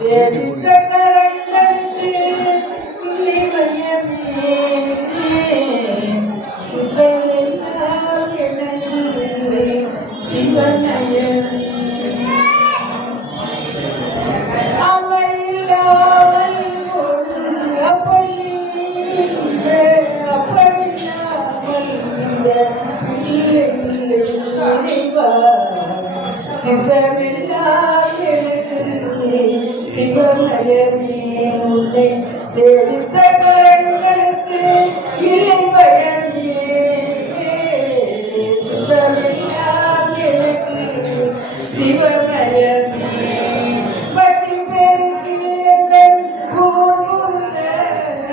சேவித்த கரங்களுக்கு இல்லை பயனே சுத்தமெல்லாம் எனக்கு சிவமயமே பக்தி பெருகிறேன்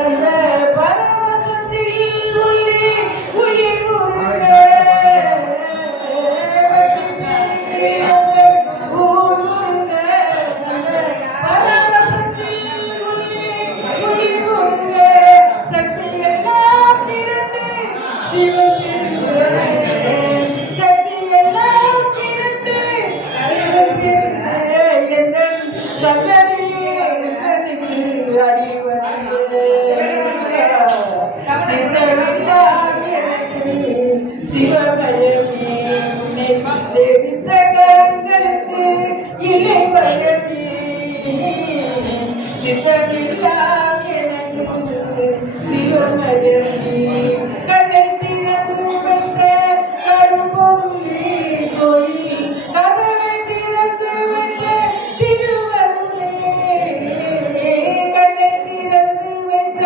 அந்த பரவசத்தில் உள்ளே உயிர் சிவமயமே உன்னை சேவித்த கரங்களுக்கு இல்லை பயமே சித்தமில்லாம் எனக்கு சிவமயமே கண்ணை திறந்து வைத்த கரும்பொருளே கோயில் கதவை திறந்து வைத்த திருவருளே கண்ணை திறந்து வைத்த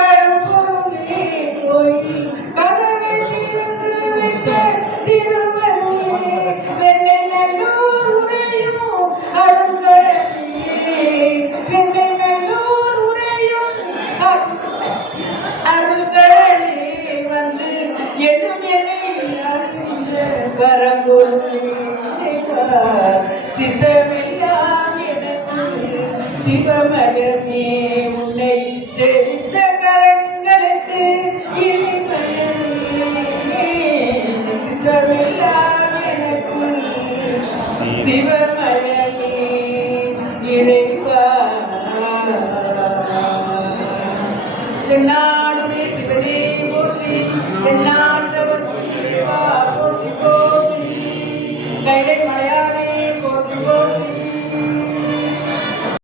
கரும்பொருளே கோயில் கதவை திறந்து வைத்த திருவருளே வெண்ணை நல்லூர் உரையும் அருங்கடலே வெண்ணை நல்லூர் உரையும் அருங்கடலே வந்து என்னும் என்னை அறிந்த பரம்பொருளே சித்தமெல்லாம் எனக்கு சிவமயமே உன்னை சேவித்த கரங்களுக்கு இனி சித்தமெல்லாம் எனக்கு சிவமயமே இறைவா நாடுமே சிவனே போற்றி